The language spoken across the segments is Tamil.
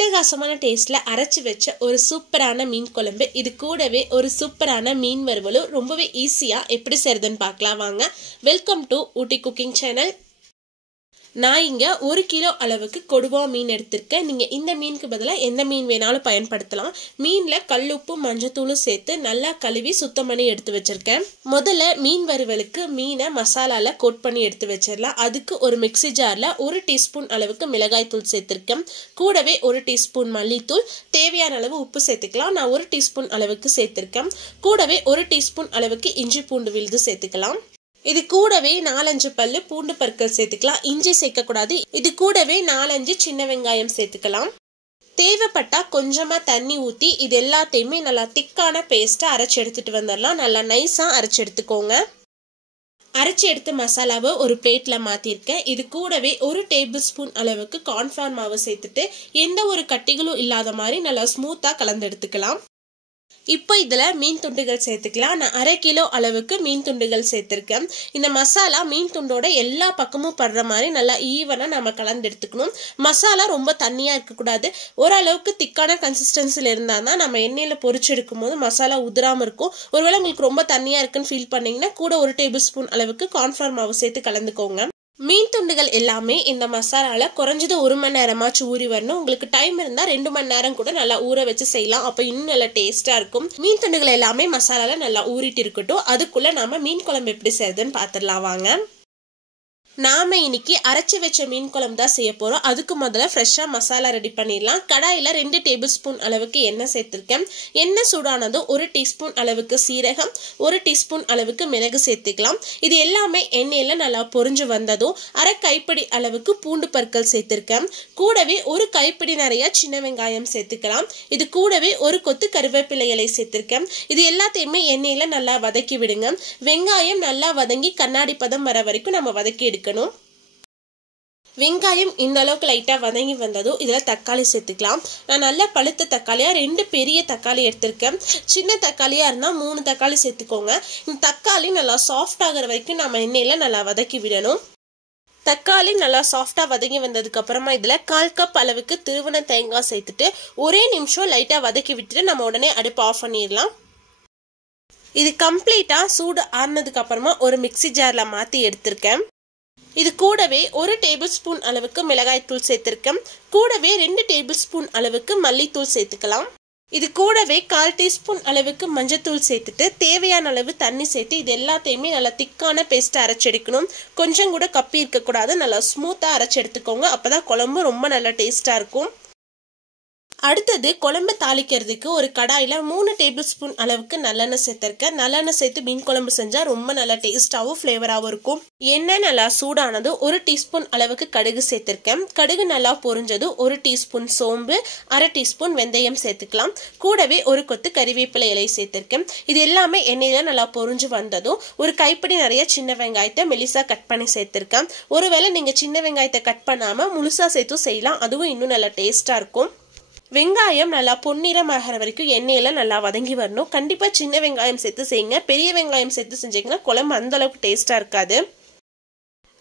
அட்டகாசமான டேஸ்ட்ல அரைச்சு வச்ச ஒரு சூப்பரான மீன் குழம்பு. இது கூடவே ஒரு சூப்பரான மீன் வறுவலும் ரொம்பவே ஈஸியா எப்படி செய்யறதுன்னு பார்க்கலாம் வாங்க. Welcome to Ooty cooking channel. நான் இங்க 1 கிலோ அளவுக்கு கொடுவா மீன் எடுத்திருக்கேன். நீங்க இந்த மீனுக்கு பதிலா எந்த மீன் வேணாலும் பயன்படுத்தலாம். மீன்ல கல்லுப்பு மஞ்சத்தூளும் சேர்த்து நல்லா கழுவி சுத்தம் பண்ணி எடுத்து வச்சிருக்கேன். முதல்ல மீன் வறுவலுக்கு மீனை மசாலால கோட் பண்ணி எடுத்து வச்சிடலாம். அதுக்கு ஒரு மிக்ஸி ஜார்ல 1 டீஸ்பூன் அளவுக்கு மிளகாய் தூள் சேர்த்திருக்கேன். கூடவே 1 டீஸ்பூன் மல்லித்தூள், தேவையான அளவு உப்பு சேர்த்துக்கலாம். நான் 1 டீஸ்பூன் அளவுக்கு சேர்த்திருக்கேன். கூடவே 1 டீஸ்பூன் அளவுக்கு இஞ்சி பூண்டு விழுது சேர்த்துக்கலாம். இது கூடவே 4-5 பல்லு பூண்டு பற்கள் சேர்த்துக்கலாம். இஞ்சி சேர்க்க கூடாது. இது கூடவே 4-5 சின்ன வெங்காயம் சேர்த்துக்கலாம். தேவைப்பட்டா கொஞ்சமா தண்ணி ஊத்தி இது எல்லாத்தையுமே நல்லா திக்கான பேஸ்டா அரைச்சு எடுத்துட்டு வந்துடலாம். நல்லா நைஸா அரைச்சு எடுத்துக்கோங்க. அரைச்சி எடுத்த மசாலாவை ஒரு பிளேட்ல மாத்திருக்கேன். இது கூடவே 1 டேபிள் ஸ்பூன் அளவுக்கு கார்ன்ஃபிளவர் மாவு சேர்த்துட்டு எந்த ஒரு கட்டிகளும் இல்லாத மாதிரி நல்லா ஸ்மூத்தா கலந்து எடுத்துக்கலாம். இப்போ இதுல மீன் துண்டுகள் சேர்த்துக்கலாம். நான் 1/2 கிலோ அளவுக்கு மீன் துண்டுகள் சேர்த்திருக்கேன். இந்த மசாலா மீன் துண்டோட எல்லா பக்கமும் படுற மாதிரி நல்லா ஈவனா நம்ம கலந்து எடுத்துக்கணும். மசாலா ரொம்ப தண்ணியா இருக்கக்கூடாது. ஓரளவுக்கு திக்கான கன்சிஸ்டன்சில இருந்தா தான் நம்ம எண்ணெயில பொரிச்சு எடுக்கும் போது மசாலா உதிராம இருக்கும். ஒருவேளை உங்களுக்கு ரொம்ப தண்ணியா இருக்குன்னு ஃபீல் பண்ணீங்கன்னா கூட 1 டேபிள் ஸ்பூன் அளவுக்கு கார்ன்ஃபிளவர் மாவு சேர்த்து கலந்துக்கோங்க. மீன் துண்டுகள் எல்லாமே இந்த மசாலால குறைஞ்சது 1 மணி நேரமாச்சு ஊறி வரணும். உங்களுக்கு டைம் இருந்தா 2 மணி நேரம் கூட நல்லா ஊற வச்சு செய்யலாம். அப்ப இன்னும் நல்லா டேஸ்டா இருக்கும். மீன் துண்டுகள் எல்லாமே மசாலால நல்லா ஊறிட்டு இருக்கட்டும். அதுக்குள்ள நாம மீன் குழம்பு எப்படி செய்யறதுன்னு பாத்துடலாம் வாங்க. நாம இன்னைக்கு அரைச்சு வச்ச மீன் குழம்பு தான் செய்ய போறோம். அதுக்கு முதல்ல ஃப்ரெஷ்ஷா மசாலா ரெடி பண்ணிடலாம். கடாயில 2 டேபிள் ஸ்பூன் அளவுக்கு எண்ணெய் சேர்த்திருக்கேன். எண்ணெய் சூடானதும் 1 டீஸ்பூன் அளவுக்கு சீரகம், 1 டீஸ்பூன் அளவுக்கு மிளகு சேர்த்துக்கலாம். இது எல்லாமே எண்ணெயில நல்லா பொரிஞ்சு வந்ததும் 1/2 கைப்பிடி அளவுக்கு பூண்டு பற்கள் சேர்த்திருக்கேன். கூடவே 1 கைப்பிடி நிறைய சின்ன வெங்காயம் சேர்த்துக்கலாம். இது கூடவே 1 கொத்து கருவேப்பிலை இலை சேர்த்திருக்கேன். இது எல்லாத்தையுமே எண்ணெயில நல்லா வதக்கி விடுங்க. வெங்காயம் நல்லா வதங்கி கண்ணாடி பதம் வர வரைக்கும் நம்ம வதக்கி எடுக்கணும். வெங்காயம் இந்த அளவுக்கு லைட்டா வதங்கி வந்ததும் இதுல தக்காளி சேர்த்துக்கலாம். நான் நல்ல பழுத்த தக்காளியா 2 பெரிய தக்காளி எடுத்திருக்கேன். சின்ன தக்காளியா இருந்தா 3 தக்காளி சேர்த்துக்கோங்க. இந்த தக்காளி நல்லா சாஃப்ட் ஆகிற வரைக்கும் நம்ம எண்ணெயில நல்லா வதக்கி விடணும். தக்காளி நல்லா சாஃப்டா வதங்கி வந்ததுக்கு அப்புறமா இதுல 1/4 கப் அளவுக்கு திருவன தேங்காய் சேர்த்துட்டு 1 நிமிஷம் லைட்டா வதக்கி விட்டுட்டு நம்ம உடனே அடுப்பு ஆஃப் பண்ணிடலாம். இது கம்ப்ளீட்டா சூடு ஆறுனதுக்கு அப்புறமா ஒரு மிக்ஸி ஜார்ல மாத்தி எடுத்திருக்கேன். இது கூடவே 1 டேபிள் ஸ்பூன் அளவுக்கு மிளகாய் தூள் சேர்த்திருக்கேன். கூடவே 2 டேபிள் ஸ்பூன் அளவுக்கு மல்லித்தூள் சேர்த்துக்கலாம். இது கூடவே 1/4 டீஸ்பூன் அளவுக்கு மஞ்சத்தூள் சேர்த்துட்டு தேவையான அளவு தண்ணி சேர்த்து இது எல்லாத்தையுமே நல்லா திக்கான பேஸ்ட் அரைச்செடுக்கணும். கொஞ்சம் கூட கப்பி இருக்கக்கூடாது. நல்லா ஸ்மூத்தா அரைச்சு எடுத்துக்கோங்க. அப்பதான் குழம்பு ரொம்ப நல்லா டேஸ்டா இருக்கும். அடுத்தது குழம்பு தாளிக்கிறதுக்கு ஒரு கடாயில 3 டேபிள் ஸ்பூன் அளவுக்கு நல்லெண்ணெய் சேர்த்திருக்கேன். நல்லெண்ணெய் சேர்த்து மீன் குழம்பு செஞ்சா ரொம்ப நல்லா டேஸ்டாவும் ஃபிளேவராகவும் இருக்கும். எண்ணெய் நல்லா சூடானது 1 டீஸ்பூன் அளவுக்கு கடுகு சேர்த்திருக்கேன். கடுகு நல்லா பொரிஞ்சது 1 டீஸ்பூன் சோம்பு, 1/2 டீஸ்பூன் வெந்தயம் சேர்த்துக்கலாம். கூடவே 1 கொத்து கறிவேப்பிலை இலை சேர்த்திருக்கேன். இது எல்லாமே எண்ணெயில நல்லா பொரிஞ்சு வந்ததும் 1 கைப்பிடி நிறைய சின்ன வெங்காயத்தை மெலிசா கட் பண்ணி சேர்த்திருக்கேன். ஒருவேளை நீங்க சின்ன வெங்காயத்தை கட் பண்ணாம முழுசா சேர்த்தும் செய்யலாம். அதுவும் இன்னும் நல்லா டேஸ்டா இருக்கும். வெங்காயம் நல்லா பொன்னிறம் ஆகிற வரைக்கும் எண்ணெயில நல்லா வதங்கி வரணும். கண்டிப்பா சின்ன வெங்காயம் சேர்த்து செய்யுங்க. பெரிய வெங்காயம் சேர்த்து செஞ்சீங்கன்னா குழம்பு அந்த அளவுக்கு டேஸ்டா இருக்காது.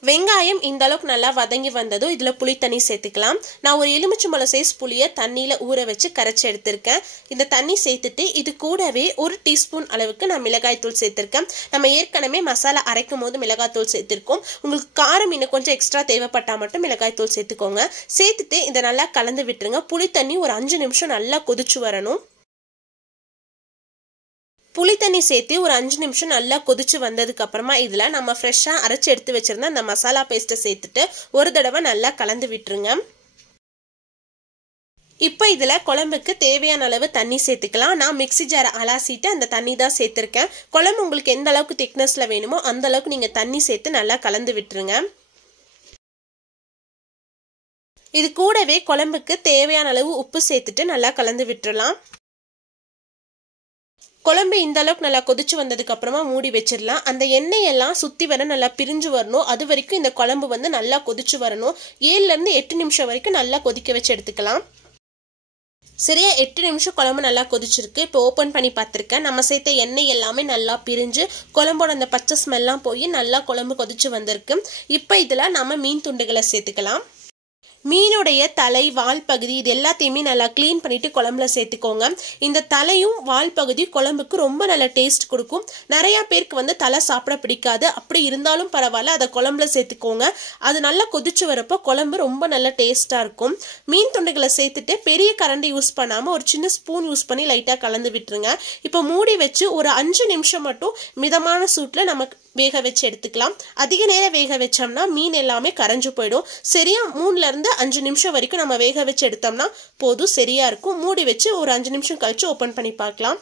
வெங்காயம் இந்த அளவுக்கு நல்லா வதங்கி வந்ததும் இதுல புளி தண்ணி சேர்த்துக்கலாம். நான் ஒரு எலுமிச்சம்பழம் சைஸ் புளியை தண்ணியில ஊற வச்சு கரைச்சி எடுத்திருக்கேன். இந்த தண்ணி சேர்த்துட்டு இது கூடவே 1 டீஸ்பூன் அளவுக்கு நான் மிளகாய் தூள் சேர்த்திருக்கேன். நம்ம ஏற்கனவே மசாலா அரைக்கும் போது மிளகாய் தூள் சேர்த்திருக்கோம். உங்களுக்கு காரம் இன்னும் கொஞ்சம் எக்ஸ்ட்ரா தேவைப்பட்டா மட்டும் மிளகாய் தூள் சேர்த்துக்கோங்க. சேர்த்துட்டு இதை நல்லா கலந்து விட்டுருங்க. புளி தண்ணி ஒரு 5 நிமிஷம் நல்லா கொதிச்சு வரணும். புளி தண்ணி சேர்த்து ஒரு 5 நிமிஷம் நல்லா கொதிச்சு வந்ததுக்கு அப்புறமா இதுல நம்ம ஃப்ரெஷ்ஷா அரைச்சு எடுத்து வச்சிருந்த அந்த மசாலா பேஸ்ட்டை சேர்த்துட்டு ஒரு தடவை நல்லா கலந்து விட்டுருங்க. இப்போ இதுல குழம்புக்கு தேவையான அளவு தண்ணி சேர்த்துக்கலாம். நான் மிக்ஸி ஜாரை அலாசிட்டு அந்த தண்ணி தான் சேர்த்திருக்கேன். குழம்பு உங்களுக்கு எந்த அளவுக்கு திக்னஸ்ல வேணுமோ அந்த அளவுக்கு நீங்க தண்ணி சேர்த்து நல்லா கலந்து விட்டுருங்க. இது கூடவே குழம்புக்கு தேவையான அளவு உப்பு சேர்த்துட்டு நல்லா கலந்து விட்டுறலாம். குழம்பு இந்த அளவுக்கு நல்லா கொதிச்சு வந்ததுக்கு அப்புறமா மூடி வச்சிடலாம். அந்த எண்ணெய் எல்லாம் சுத்தி வர நல்லா பிரிஞ்சு வரணும். அது வரைக்கும் இந்த குழம்பு வந்து நல்லா கொதிச்சு வரணும். 7ல இருந்து 8 நிமிஷம் வரைக்கும் நல்லா கொதிக்க வச்சு எடுத்துக்கலாம். சரியா 8 நிமிஷம் குழம்பு நல்லா கொதிச்சிருக்கு. இப்போ ஓப்பன் பண்ணி பார்த்துருக்கேன். நம்ம சேர்த்த எண்ணெய் எல்லாமே நல்லா பிரிஞ்சு குழம்போட அந்த பச்சை ஸ்மெல்லாம் போய் நல்லா குழம்பு கொதிச்சு வந்திருக்கு. இப்போ இதில் நம்ம மீன் துண்டுகளை சேர்த்துக்கலாம். மீனுடைய தலை வால் பகுதி இது எல்லாத்தையுமே நல்லா க்ளீன் பண்ணிட்டு குழம்புல சேர்த்துக்கோங்க. இந்த தலையும் வால் பகுதி குழம்புக்கு ரொம்ப நல்ல டேஸ்ட் கொடுக்கும். நிறைய பேருக்கு வந்து தலை சாப்பிட பிடிக்காது, அப்படி இருந்தாலும் பரவாயில்ல, அதை குழம்புல சேர்த்துக்கோங்க. அது நல்லா கொதிச்சு வரப்போ குழம்பு ரொம்ப நல்ல டேஸ்டா இருக்கும். மீன் துண்டுகளை சேர்த்துட்டு பெரிய கரண்டி யூஸ் பண்ணாம ஒரு சின்ன ஸ்பூன் யூஸ் பண்ணி லைட்டா கலந்து விட்டுருங்க. இப்போ மூடி வச்சு ஒரு 5 நிமிஷம் மட்டும் மிதமான சூட்ல நமக்கு வேக வச்சு எடுத்துக்கலாம். அதிக நேரம் வேக வச்சோம்னா மீன் எல்லாமே கரைஞ்சு போயிடும். சரியா 3ல இருந்து 5 நிமிஷம் வரைக்கும் நம்ம வேக வச்சு எடுத்தோம்னா போதும், சரியா இருக்கும். மூடி வச்சு ஒரு 5 நிமிஷம் கழிச்சு ஓபன் பண்ணி பார்க்கலாம்.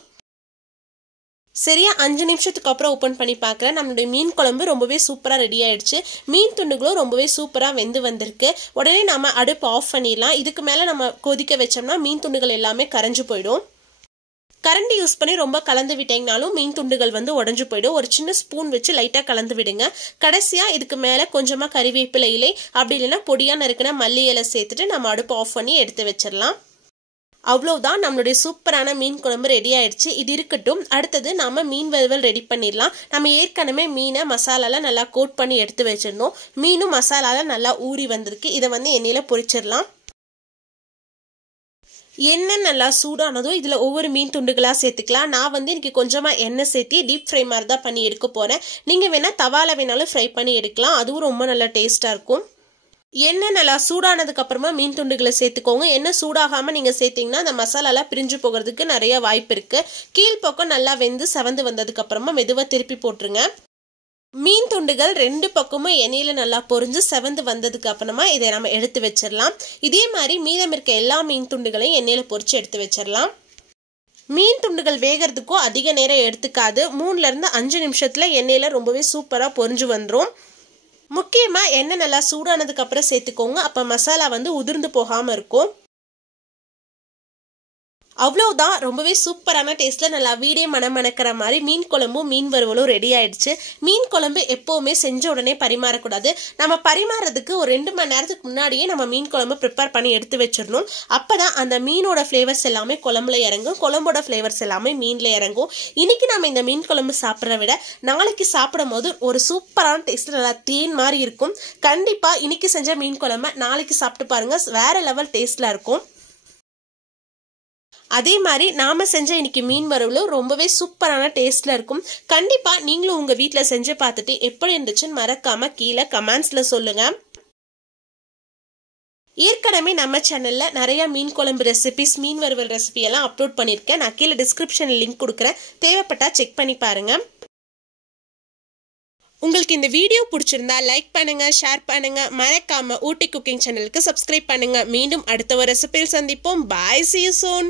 சரியா 5 நிமிஷத்துக்கு அப்புறம் ஓபன் பண்ணி பார்க்குறேன். நம்மளுடைய மீன் குழம்பு ரொம்பவே சூப்பராக ரெடி ஆயிடுச்சு. மீன் துண்டுகளும் ரொம்பவே சூப்பராக வெந்து வந்திருக்கு. உடனே நம்ம அடுப்பு ஆஃப் பண்ணிடலாம். இதுக்கு மேலே நம்ம கொதிக்க வச்சோம்னா மீன் துண்டுகள் எல்லாமே கரைஞ்சு போயிடும். கரண்டி யூஸ் பண்ணி ரொம்ப கலந்து விட்டீங்கனாலும் மீன் துண்டுகள் வந்து உடஞ்சு போயிடும். ஒரு சின்ன ஸ்பூன் வச்சு லைட்டாக கலந்து விடுங்க. கடைசியாக இதுக்கு மேலே கொஞ்சமாக கறிவேப்பிலை இலை, அப்படி இல்லைன்னா பொடியாக நறுக்கின மல்லி இலை சேர்த்துட்டு நம்ம அடுப்பு ஆஃப் பண்ணி எடுத்து வச்சிடலாம். அவ்வளோதான், நம்மளுடைய சூப்பரான மீன் குழம்பு ரெடி ஆயிடுச்சு. இது இருக்கட்டும். அடுத்தது நம்ம மீன் வறுவல் ரெடி பண்ணிடலாம். நம்ம ஏற்கனவே மீனை மசாலால நல்லா கோட் பண்ணி எடுத்து வச்சிருந்தோம். மீனும் மசாலால நல்லா ஊறி வந்திருக்கு. இதை வந்து எண்ணெயில் பொரிச்சிடலாம். எண்ணெய் நல்லா சூடானதோ இதில் ஒவ்வொரு மீன் துண்டுகளாக சேர்த்துக்கலாம். நான் வந்து எனக்கு கொஞ்சமாக எண்ணெய் சேர்த்து டீப் ஃப்ரை மாதிரி தான் பண்ணி எடுக்க போகிறேன். நீங்கள் வேணால் தவால வேணாலும் ஃப்ரை பண்ணி எடுக்கலாம், அதுவும் ரொம்ப நல்லா டேஸ்ட்டாக இருக்கும். எண்ணெய் நல்லா சூடானதுக்கு அப்புறமா மீன் துண்டுகளை சேர்த்துக்கோங்க. எண்ணெய் சூடாகாமல் நீங்கள் சேர்த்திங்கன்னா அந்த மசாலாலாம் பிரிஞ்சு போகிறதுக்கு நிறைய வாய்ப்பு இருக்குது. கீழ்ப்பக்கம் நல்லா வெந்து செவந்து வந்ததுக்கு அப்புறமா மெதுவாக திருப்பி போட்டுருங்க. மீன் துண்டுகள் 2 பக்கமும் எண்ணெயில நல்லா பொரிஞ்சு செவந்து வந்ததுக்கு அப்புறமா இதை நம்ம எடுத்து வச்சிடலாம். இதே மாதிரி மீதம் இருக்க எல்லா மீன் துண்டுகளையும் எண்ணெயில பொரிச்சு எடுத்து வச்சிடலாம். மீன் துண்டுகள் வேகிறதுக்கும் அதிக நேரம் எடுத்துக்காது. 3ல இருந்து 5 நிமிஷத்துல எண்ணெயில ரொம்பவே சூப்பரா பொரிஞ்சு வந்துடும். முக்கியமா எண்ணெய் நல்லா சூடானதுக்கு அப்புறம் சேர்த்துக்கோங்க. அப்ப மசாலா வந்து உதிர்ந்து போகாம இருக்கும். அவ்வளோதான், ரொம்பவே சூப்பரான டேஸ்ட்டில் நல்லா வீடே மணக்கிற மாதிரி மீன் குழம்பும் மீன் வறுவலும் ரெடி ஆயிடுச்சு. மீன் குழம்பு எப்போவுமே செஞ்ச உடனே பரிமாறக்கூடாது. நம்ம பரிமாறதுக்கு ஒரு 2 மணி நேரத்துக்கு முன்னாடியே நம்ம மீன் குழம்பு ப்ரிப்பேர் பண்ணி எடுத்து வச்சிடணும். அப்போ தான் அந்த மீனோட ஃப்ளேவர்ஸ் எல்லாமே குழம்புல இறங்கும், குழம்போட ஃப்ளேவர்ஸ் எல்லாமே மீனில் இறங்கும். இன்னைக்கு நம்ம இந்த மீன் குழம்பு சாப்பிட்றத விட நாளைக்கு சாப்பிடும் போது ஒரு சூப்பரான டேஸ்ட்டில் நல்லா தேன் மாதிரி இருக்கும். கண்டிப்பாக இன்னைக்கு செஞ்ச மீன் குழம்பை நாளைக்கு சாப்பிட்டு பாருங்க, வேற லெவல் டேஸ்ட்டில் இருக்கும். அதே மாதிரி நாம செஞ்ச இன்னைக்கு மீன் வறுவலும் ரொம்பவே சூப்பரான டேஸ்ட்ல இருக்கும். கண்டிப்பா நீங்களும் உங்க வீட்டுல செஞ்சு பார்த்துட்டு எப்படி இருந்துச்சுன்னு மறக்காம கீழே கமெண்ட்ஸ்ல சொல்லுங்க. ஏற்கனவே நம்ம சேனல்ல நிறைய மீன் குழம்பு ரெசிபிஸ், மீன் வறுவல் ரெசிபி எல்லாம் அப்லோட் பண்ணிருக்கேன். நான் கீழே டிஸ்கிரிப்ஷன்ல லிங்க் கொடுக்குறேன், தேவைப்பட்டா செக் பண்ணி பாருங்க. உங்களுக்கு இந்த வீடியோ பிடிச்சிருந்தா லைக் பண்ணுங்க, ஷேர் பண்ணுங்க, மறக்காம ஊட்டி குக்கிங் சேனலுக்கு சப்ஸ்கிரைப் பண்ணுங்க. மீண்டும் அடுத்த ஒரு ரெசிபியில் சந்திப்போம். பாய், see you soon.